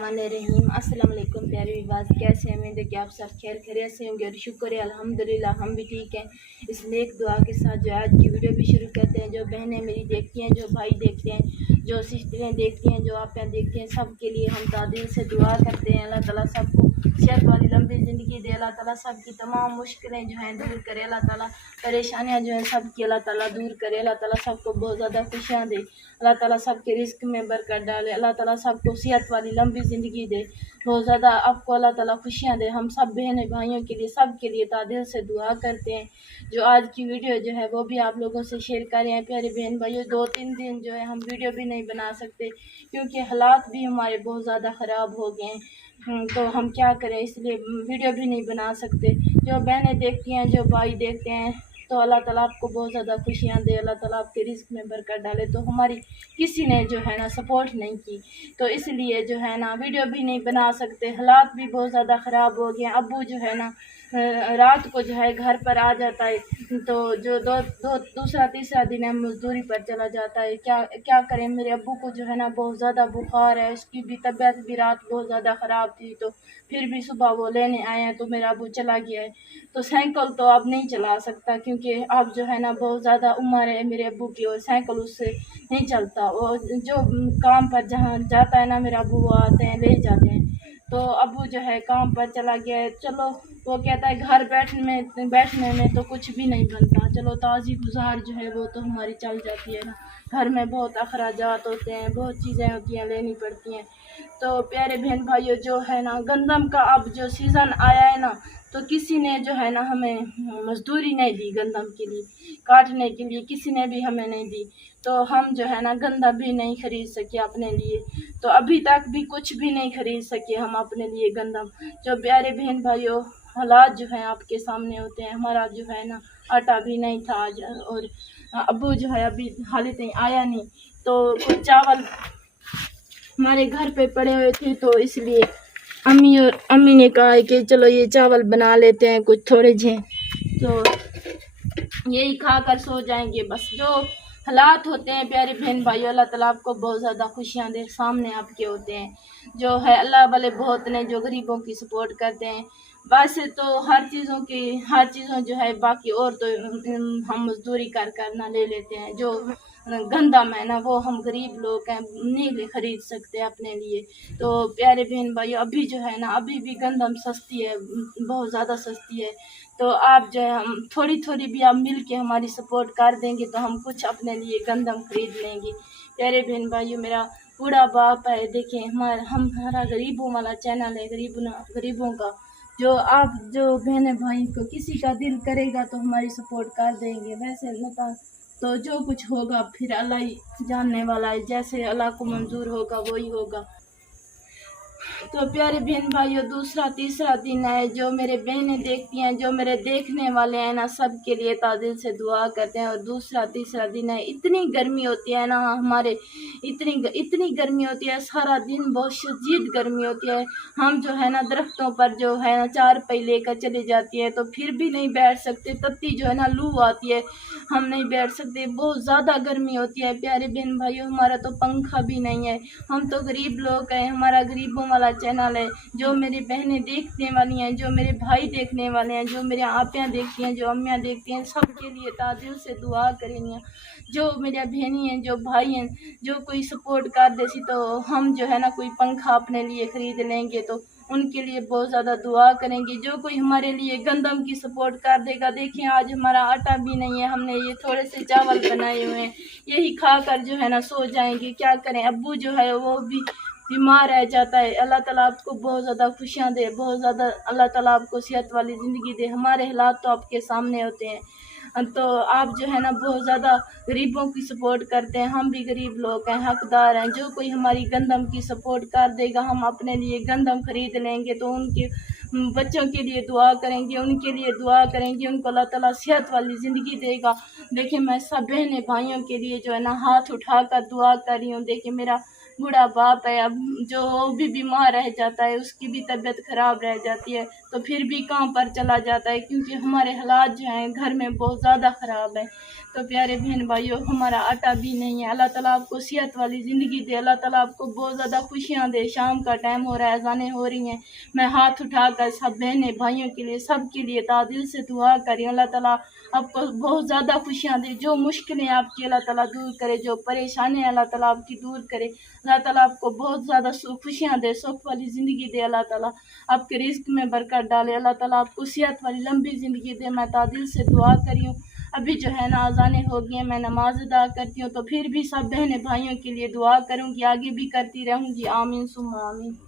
बिस्मिल्लाहिर्रहमानिर्रहीम। अस्सलाम वालेकुम प्यारे विवास, कैसे हैं? उम्मीद है कि आप सब खैर खैरियत से होंगे और शुक्र है अल्हम्दुलिल्लाह हम भी ठीक हैं। इस नेक दुआ के साथ जो आज की वीडियो भी शुरू करते हैं। जो बहनें मेरी देखती हैं, जो भाई देखते हैं, जो सिस्टरें देखती हैं, जो आपियाँ देखती हैं, सब के लिए हम दिल से दुआ करते हैं। अल्लाह ताला सबको सेहत वाली लंबी ज़िंदगी दे। अल्लाह ताला सबकी तमाम मुश्किलें जो हैं दूर करे। अल्लाह ताला परेशानियाँ जो हैं सबकी अल्लाह ताला दूर करे। अल्लाह ताला सबको बहुत ज़्यादा खुशियाँ दे। अल्लाह ताला सबके रिस्क में बरकत डाले। अल्लाह ताला सबको सेहत वाली लंबी ज़िंदगी दे। बहुत ज़्यादा आपको अल्लाह ताला खुशियाँ दे। हम सब बहन भाइयों के लिए, सब के लिए दिल से दुआ करते हैं। जो आज की वीडियो जो है वो भी आप लोगों से शेयर कर रहे हैं। प्यारे बहन भाइयों, 2-3 दिन जो है हम वीडियो भी नहीं बना सकते क्योंकि हालात भी हमारे बहुत ज़्यादा ख़राब हो गए हैं। तो हम क्या करें, इसलिए वीडियो भी नहीं बना सकते। जो बहनें देखती हैं, जो भाई देखते हैं, तो अल्लाह ताला आपको बहुत ज़्यादा खुशियाँ दे। अल्लाह ताला आपके रिस्क में बरकत डाले। तो हमारी किसी ने जो है ना सपोर्ट नहीं की, तो इसलिए जो है ना वीडियो भी नहीं बना सकते। हालात भी बहुत ज़्यादा ख़राब हो गए हैं। अब्बू जो है ना रात को जो है घर पर आ जाता है, तो जो दूसरा तीसरा दिन है मजदूरी पर चला जाता है। क्या क्या करें, मेरे अब्बू को जो है ना बहुत ज़्यादा बुखार है। उसकी भी तबीयत भी रात बहुत ज़्यादा ख़राब थी, तो फिर भी सुबह वो लेने आए हैं तो मेरा अब्बू चला गया है। तो साइकिल तो अब नहीं चला सकता क्योंकि अब जो है ना बहुत ज़्यादा उम्र है मेरे अब्बू की, और साइकिल उससे नहीं चलता। वो जो काम पर जहाँ जाता है ना मेरा अब्बू, वो आते हैं ले जाते हैं। तो अब्बू जो है काम पर चला गया है। चलो, वो कहता है घर बैठने में तो कुछ भी नहीं बनता। चलो, ताज़ी गुजार जो है वो तो हमारी चल जाती है ना। घर में बहुत अखराजात होते हैं, बहुत चीज़ें होती हैं, लेनी पड़ती हैं। तो प्यारे बहन भाइयों, जो है ना गंदम का अब जो सीज़न आया है ना, तो किसी ने जो है ना हमें मजदूरी नहीं दी गंदम के लिए, काटने के लिए किसी ने भी हमें नहीं दी। तो हम जो है ना गंदम भी नहीं खरीद सके अपने लिए। तो अभी तक भी कुछ भी नहीं खरीद सके हम अपने लिए गंदम। जो प्यारे बहन भाइयों, हालात जो है आपके सामने होते हैं। हमारा जो है ना आटा भी नहीं था आज, और अब्बू जो है अभी हाल तक आया नहीं, तो कुछ चावल हमारे घर पे पड़े हुए थे, तो इसलिए अम्मी ने कहा है कि चलो ये चावल बना लेते हैं कुछ थोड़े जे, तो यही खा कर सो जाएंगे बस। जो हालात होते हैं प्यारे बहन भाइयों, अल्लाह ताला आपको बहुत ज़्यादा खुशियाँ दे। सामने आपके होते हैं जो है अल्लाह वाले बहुत ने जो गरीबों की सपोर्ट करते हैं। वैसे तो हर चीज़ों जो है बाकी, और तो हम मजदूरी कर कर ना ले लेते हैं। जो गंदम है ना वो हम गरीब लोग हैं, नहीं खरीद सकते अपने लिए। तो प्यारे बहन भाइयों, अभी जो है ना अभी भी गंदम सस्ती है, बहुत ज़्यादा सस्ती है। तो आप जो है हम थोड़ी थोड़ी भी आप मिल के हमारी सपोर्ट कर देंगे तो हम कुछ अपने लिए गंदम खरीद लेंगे। प्यारे बहन भाइयों, मेरा बूढ़ा बाप है, देखें हमारा गरीबों वाला चैनल है, गरीबों का। जो आप जो बहन भाई को किसी का दिल करेगा तो हमारी सपोर्ट कर देंगे। वैसे नता तो जो कुछ होगा फिर अल्लाह ही जानने वाला है, जैसे अल्लाह को मंजूर होगा वही होगा। तो प्यारे बहन भाइयों, दूसरा तीसरा दिन है। जो मेरे बहनें देखती हैं, जो मेरे देखने वाले हैं ना, सब के लिए दिल से दुआ करते हैं। और दूसरा तीसरा दिन है। इतनी गर्मी होती है ना हमारे, इतनी गर्मी होती है, सारा दिन बहुत शदीद गर्मी होती है। हम जो है ना दरख्तों पर जो है ना चारपाई लेकर चले जाती है तो फिर भी नहीं बैठ सकते। तत्ती जो है ना लू आती है, हम नहीं बैठ सकते, बहुत ज़्यादा गर्मी होती है। प्यारे बहन भाइयों, हमारा तो पंखा भी नहीं है। हम तो गरीब लोग हैं, हमारा गरीबों वाला चैनल है। जो मेरी बहनें देखने वाली हैं, जो मेरे भाई देखने वाले हैं, जो मेरे आपियाँ देखती हैं, जो अम्मियाँ देखती हैं, सब के लिए दिल से दुआ करेंगे। जो मेरे बहनी हैं, जो भाई हैं, जो कोई सपोर्ट कर देसी तो हम जो है ना कोई पंखा अपने लिए खरीद लेंगे, तो उनके लिए बहुत ज़्यादा दुआ करेंगे। जो कोई हमारे लिए गंदम की सपोर्ट कर देगा, देखिए आज हमारा आटा भी नहीं है, हमने ये थोड़े से चावल बनाए हुए हैं, यही खा कर जो है ना सो जाएंगे। क्या करें, अब्बू जो है वो भी बीमार रह जाता है। अल्लाह ताला आपको बहुत ज़्यादा खुशियाँ दे, बहुत ज़्यादा अल्लाह ताला आपको सेहत वाली ज़िंदगी दे। हमारे हालात तो आपके सामने होते हैं, तो आप जो है ना बहुत ज़्यादा गरीबों की सपोर्ट करते हैं। हम भी गरीब लोग हैं, हकदार हैं। जो कोई हमारी गंदम की सपोर्ट कर देगा, हम अपने लिए गंदम खरीद लेंगे, तो उनके बच्चों के लिए दुआ करेंगे, उनके लिए दुआ करेंगे, उनको अल्लाह ताला सेहत वाली ज़िंदगी देगा। देखिए, मैं सब बहने भाइयों के लिए जो है ना हाथ उठा कर दुआ कर रही हूँ। देखिए, मेरा बूढ़ा बाप है, अब जो वो भी बीमार रह जाता है, उसकी भी तबीयत ख़राब रह जाती है, तो फिर भी काम पर चला जाता है, क्योंकि हमारे हालात जो हैं घर में बहुत ज़्यादा ख़राब है। तो प्यारे बहन भाइयों, हमारा आटा भी नहीं है। अल्लाह ताला आपको सेहत वाली ज़िंदगी दे, अल्लाह ताला आपको बहुत ज़्यादा खुशियाँ दे। शाम का टाइम हो रहा है, अज़ानें हो रही हैं, मैं हाथ उठाकर सब बहनें भाइयों के लिए, सब के लिए तादिल से दुआ करी, अल्लाह ताला आपको बहुत ज़्यादा खुशियाँ दे, जो मुश्किलें आपकी अल्लाह ताला दूर करे, जो परेशानियाँ अल्लाह ताला आपकी दूर करे, अल्लाह ताला आपको बहुत ज़्यादा खुशियाँ दे, सुख वाली ज़िंदगी दे, अल्लाह ताला आपके रिस्क में बरकत डाले, अल्लाह ताला आपको सेहत वाली लंबी ज़िंदगी दे। मैं तादिल से दुआ करी हूँ। अभी जो है ना अज़ानें हो गई हैं, मैं नमाज अदा करती हूँ, तो फिर भी सब बहनें भाइयों के लिए दुआ करूँगी, आगे भी करती रहूँगी। आमीन सुम्मा आमीन।